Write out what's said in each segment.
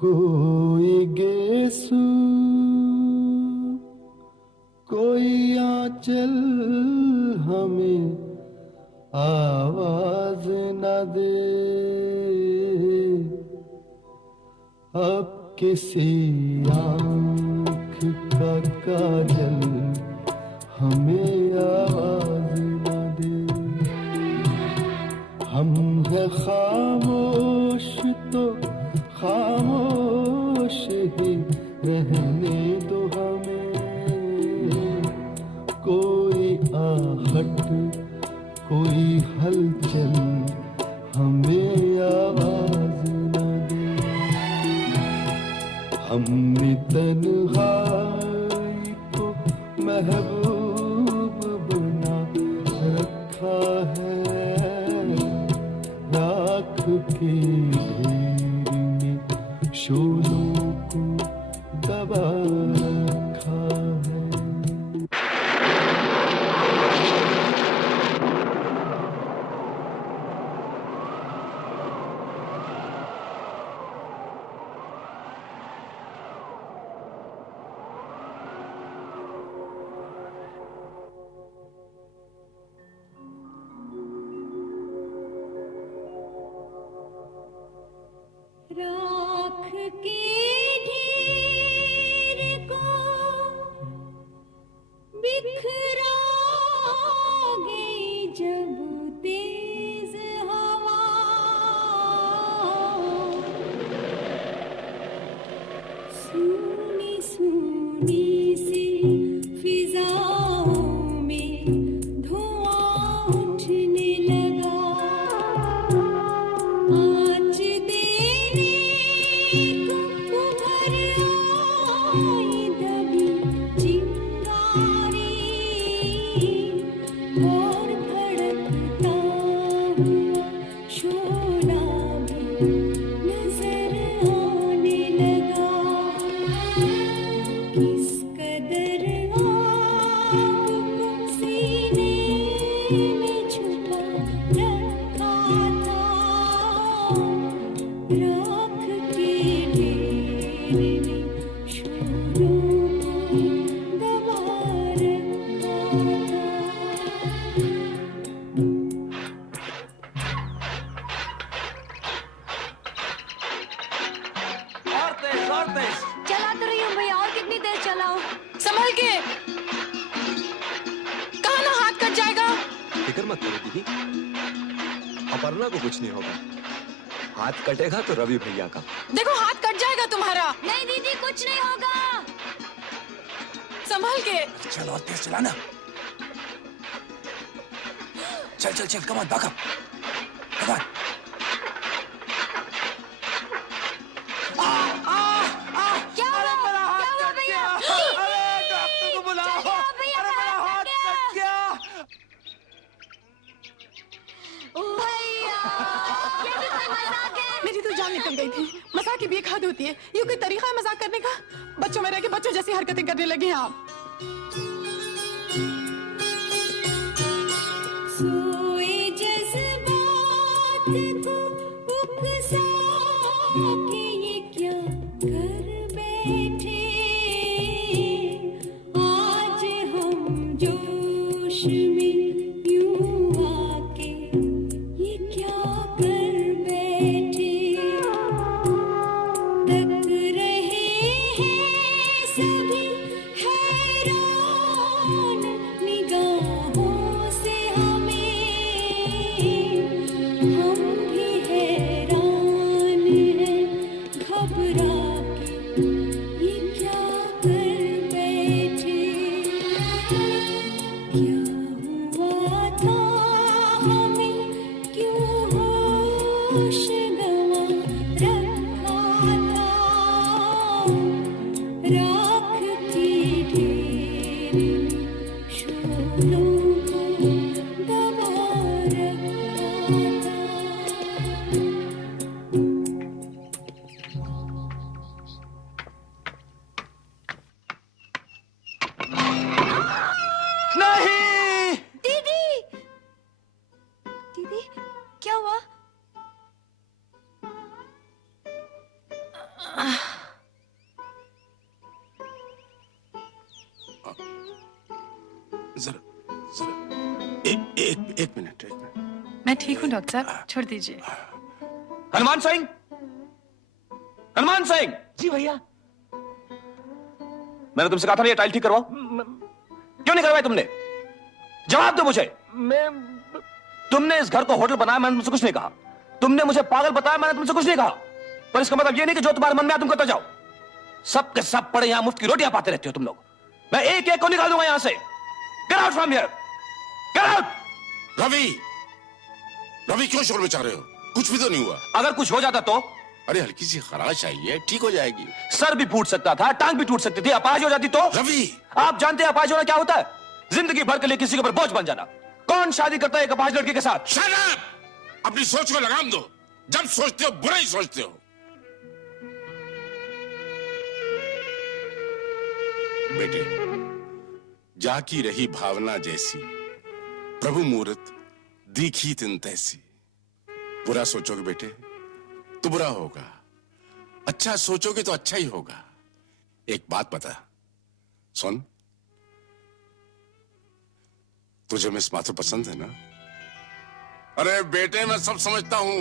कोई गेसु कोई आंचल हमें आवाज न दे, अब किसी आँख का काजल हमें आवाज न दे। हम है खामोश तो खामोश ही रहने दो हमें, कोई आहट कोई हलचल हमें आवाज न दे। हमने तन्हाई को महबूब बना रखा है, राख के ढेर में शोलों को दबा रखा है। राख के ढेर को बिखरा गई जब तेज हवा, सूनी सूनी सी फिजाओं में धुआं उठने लगा। आँच देने को उभर आई दबी चिंगारी, और भड़कता हुआ शोला भी नजर आने लगा। किस कदर आग को सीने में छुपा रखा था, राख के ढेर ने शोलों को दबा रखा था। और तेज चला तो रही हूँ भैया, और कितनी देर चलाऊं? संभल के, कहाँ ना हाथ कट जाएगा। फिक्र मत करो दीदी, अपर्णा को कुछ नहीं होगा। हाथ कटेगा तो रवि भैया का। देखो हाथ कट जाएगा तुम्हारा। नहीं दीदी, कुछ नहीं होगा। संभल के। चल और तेज चलाना। चल चल चल, come on, back up, come on. क्या हुआ भैया? अरे डॉक्टर को बुलाओ। भैया, अरे मेरा हाथ कट गया। भैया, ये भी कोई मजाक है? मेरी तो जान निकल गई थी। मजाक की भी एक हद होती है, ये कोई तरीका है मजाक करने का? बच्चों में रह के बच्चों जैसी हरकतें करने लगे हैं आप। सोए जज्बात को उकसा के ये क्या कर बैठे, आज हम जोश में यूं आके ये क्या कर बैठे। तक रहे हैं सभी हैरान निगाहों से हमें, हम भी हैरान हैं घबरा के ये क्या कर बैठे। क्या हुआ था हमें, क्यों होश गंवा रखा था, जरा जरा एक मिनट। मैं ठीक हूँ डॉक्टर साहब, छोड़ दीजिए। हनुमान सिंह, हनुमान सिंह। जी भैया। मैंने तुमसे कहा था ना ये टाइल ठीक करवाओ, क्यों नहीं करवाई तुमने? जवाब दो मुझे। तुमने इस घर को होटल बनाया, मैंने तुमसे कुछ नहीं कहा। तुमने मुझे पागल बताया, मैंने तुमसे कुछ नहीं कहा। पर इसका मतलब ये नहीं कि जो तुम्हारे मन में आया तुम करते जाओ। सब के सब पड़े यहां मुफ्त की रोटियां पाते रहते हो तुम लोग। मैं एक एक को निकाल दूंगा यहां से। Get out from here, get out. Ravi, Ravi क्यों शोर मचा रहे हो? कुछ भी तो नहीं हुआ। अगर कुछ हो जाता तो? अरे हल्की सी खराश आई है, ठीक हो जाएगी। सर भी फूट सकता था, टांग भी टूट सकती थी, अपाहिज हो जाती तो? रवि, आप जानते हैं अपाहिज होना क्या होता है? जिंदगी भर के लिए किसी के ऊपर बोझ बन जाना। कौन शादी करता है एक अपाहिज लड़की के साथ? Shut up! अपनी सोच को लगाम दो। जब सोचते हो बुरा ही सोचते हो। बेटे, जाकी रही भावना जैसी, प्रभु मूरत दीखी तिन तैसी। बुरा सोचोगे बेटे तो बुरा होगा, अच्छा सोचोगे तो अच्छा ही होगा। एक बात बता, सुन, तुझे मिस माथुर पसंद है ना? अरे बेटे, मैं सब समझता हूं।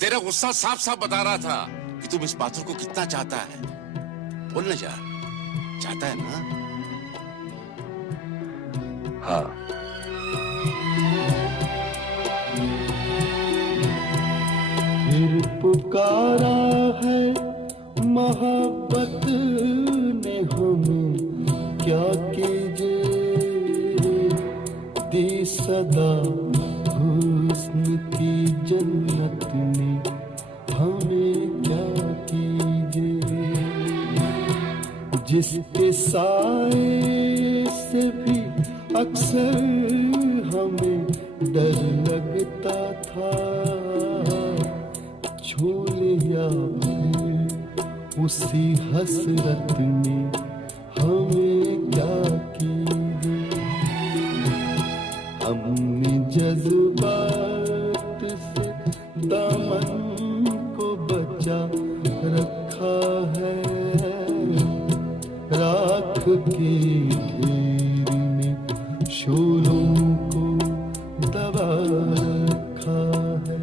तेरा गुस्सा साफ साफ बता रहा था कि तू मिस माथुर को कितना चाहता है। बोल ना यार, चाहता है ना? हाँ। फिर पुकारा है मोहब्बत ने हमें, क्या कीजिए दी सदा हुस्न की जन्नत ने हमें, क्या कीजिए जिसके साए से भी अक्सर हमें डर लगता था। छू लिया फिर उसी हसरत ने हमें, क्या कीजिए हमने जज्बात से दामन को बचा रखा है। राख के ढेर ने शोलों को दबा रखा है।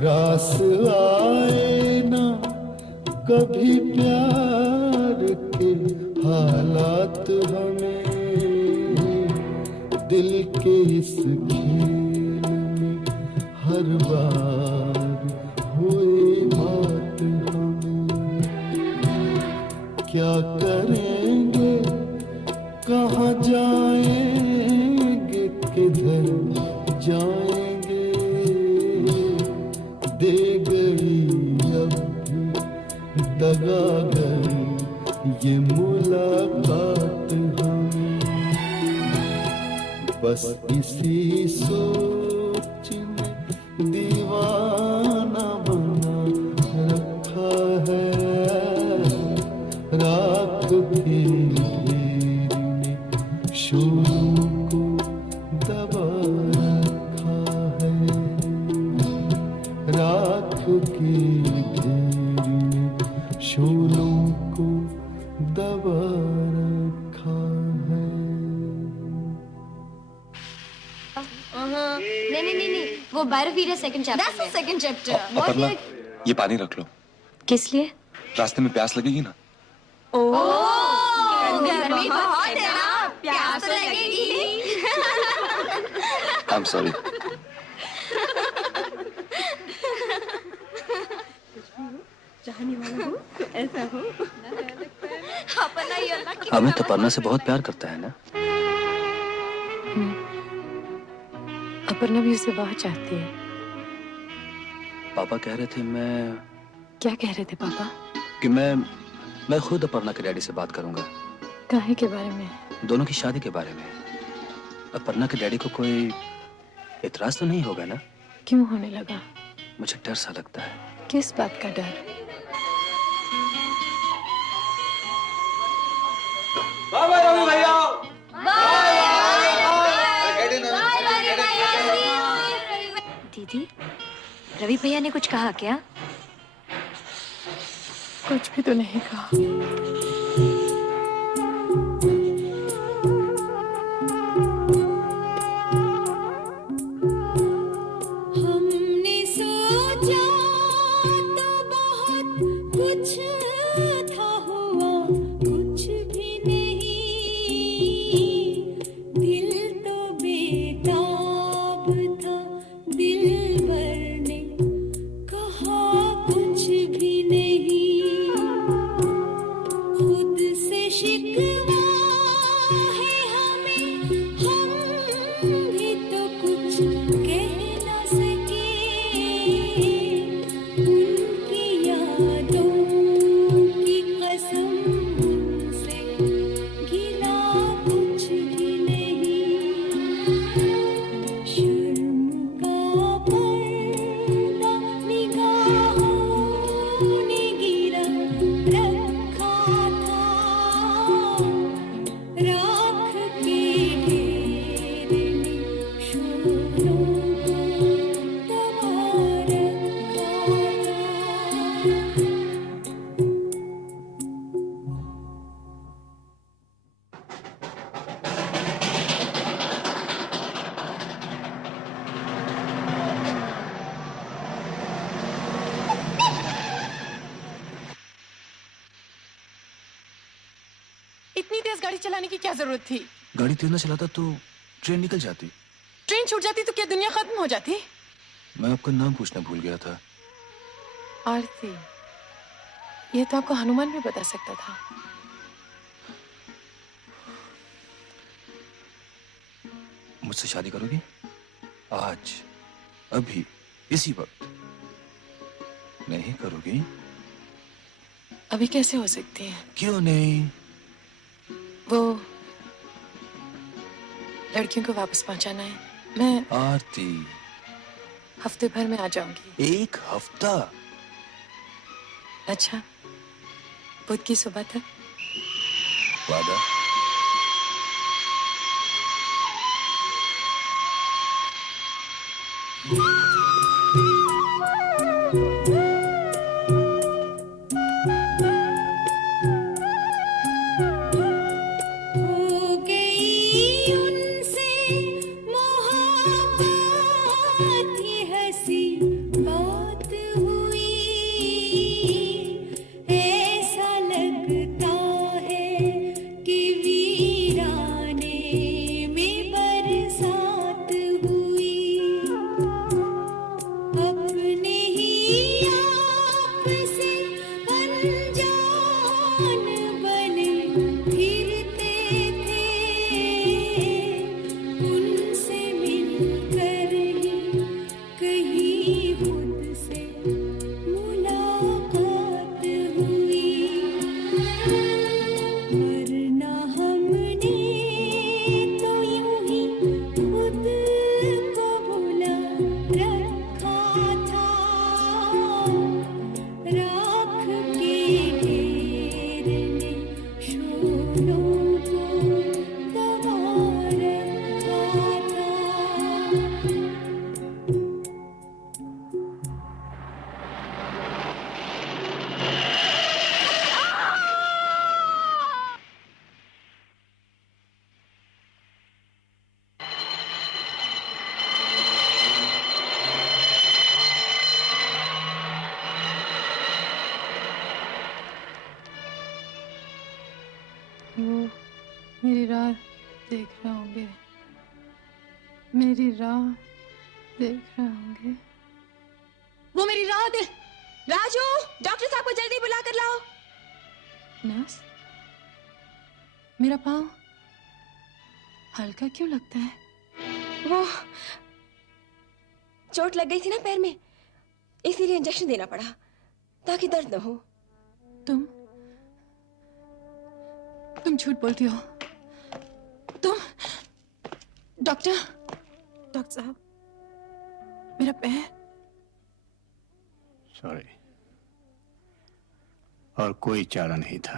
रास आए ना कभी प्यार के हालात हमें, दिल के इस खेल में हर बार हुई बात हमें। क्या करेंगे, कहाँ जाएंगे, किधर जाएंगे, दे गई अब भी दगा गई ये मुलाकात हमें। बस इसी सोच ने दीवाना बना रखा है। रात के ढेर ने शोरों को दबा रखा है। रात के ढेर ने शोरों को दबा रखा है। नहीं, वो बायोफीरा सेकंड चैप्टर में। Second chapter. अपर्णा, ये पानी रख लो। किस लिए? रास्ते में प्यास लगेगी ना। गर्मी बहुत है ना, प्यास तो लगेगी। I am sorry. चाहने वाला हो तो ऐसा हो। हमें तो अपर्णा से बहुत प्यार करता है ना। अपर्णा भी उसे बहुत चाहती है। पापा कह रहे थे क्या कह रहे थे पापा? कि मैं खुद अपर्णा के डैडी से बात करूंगा। काहे के बारे में? दोनों की शादी के बारे में। अपर्णा के डैडी को कोई इतराज तो नहीं होगा ना? क्यों होने लगा? मुझे डर सा लगता है। किस बात का डर? बाय बाय रवि भैया। Bye bye. दीदी, रवि भैया ने कुछ कहा क्या? कुछ भी तो नहीं कहा। हमने सोचा तो बहुत कुछ था, हुआ कुछ भी नहीं। दिल तो बेताब था, दिलबर ने कहा कुछ भी नहीं। खुद से शिकवा है हमें, हम भी तो कुछ कह ना सके। उनकी यादों की कसम, उनसे गिला कुछ भी नहीं। शर्म का पर्दा निगाहों ने गिरा रखा था, राख के ढेर ने शोरों को दबा रखा था। इतनी तेज गाड़ी चलाने की क्या जरूरत थी? गाड़ी तेज न चलाता तो ट्रेन निकल जाती। ट्रेन छूट जाती तो क्या दुनिया खत्म हो जाती? मैं आपका नाम पूछना भूल गया था। आरती, ये तो आपको हनुमान भी बता सकता था। मुझसे शादी करोगी? आज, अभी, इसी वक्त? नहीं करोगी? अभी कैसे हो सकती है? क्यों नहीं? वो लड़कियों को वापस पहुंचाना है। मैं आरती, हफ्ते भर में आ जाऊंगी। 1 हफ्ता? अच्छा, बुध की सुबह तक। वादा? हो गई उनसे मोहब्बत, ये हंसी बात हुई। ऐसा लगता है कि वीराने में बरसात हुई। अपने ही आप से अनजान बने फिरते थे, उनसे मिलकर ही कहीं खुद से मुलाकात हुई। वरना हमने तो यूं ही खुद को भुला रखा था, राख के ढेर ने शोरों को दबा रखा था। वो मेरी राह देख रहे होंगे, मेरी राह देख रहे होंगे। वो मेरी राह दे। राजू, डॉक्टर साहब को जल्दी बुला कर लाओ। नर्स, मेरा पाँव हल्का क्यों लगता है? वो चोट लग गई थी ना पैर में, इसीलिए इंजेक्शन देना पड़ा ताकि दर्द न हो। तुम झूठ बोलती हो। तुम डॉक्टर साहब, मेरा पैर। सॉरी, और कोई चारा नहीं था।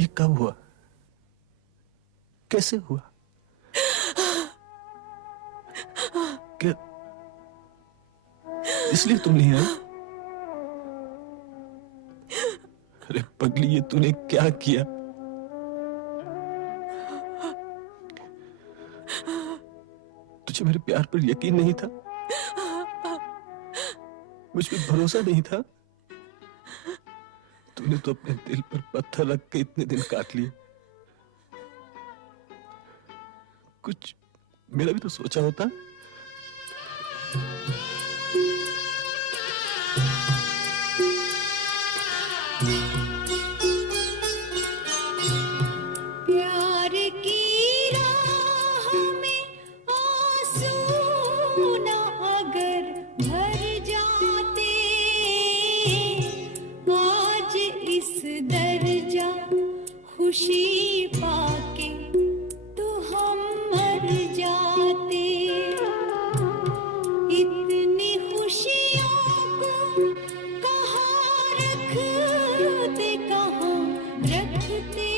ये कब हुआ? कैसे हुआ? क्या इसलिए तुम नहीं आई? अरे पगली, ये तूने क्या किया? तुझे मेरे प्यार पर यकीन नहीं था? मुझ पर भरोसा नहीं था? तूने तो अपने दिल पर पत्थर रख के इतने दिन काट लिए। कुछ मेरा भी तो सोचा होता। प्यार की राह में आंसू न अगर भर जाते, आज इस दर्जा खुशी पाके तो हम मर जाते। इतनी खुशियों को कहाँ रखते, कहाँ रखते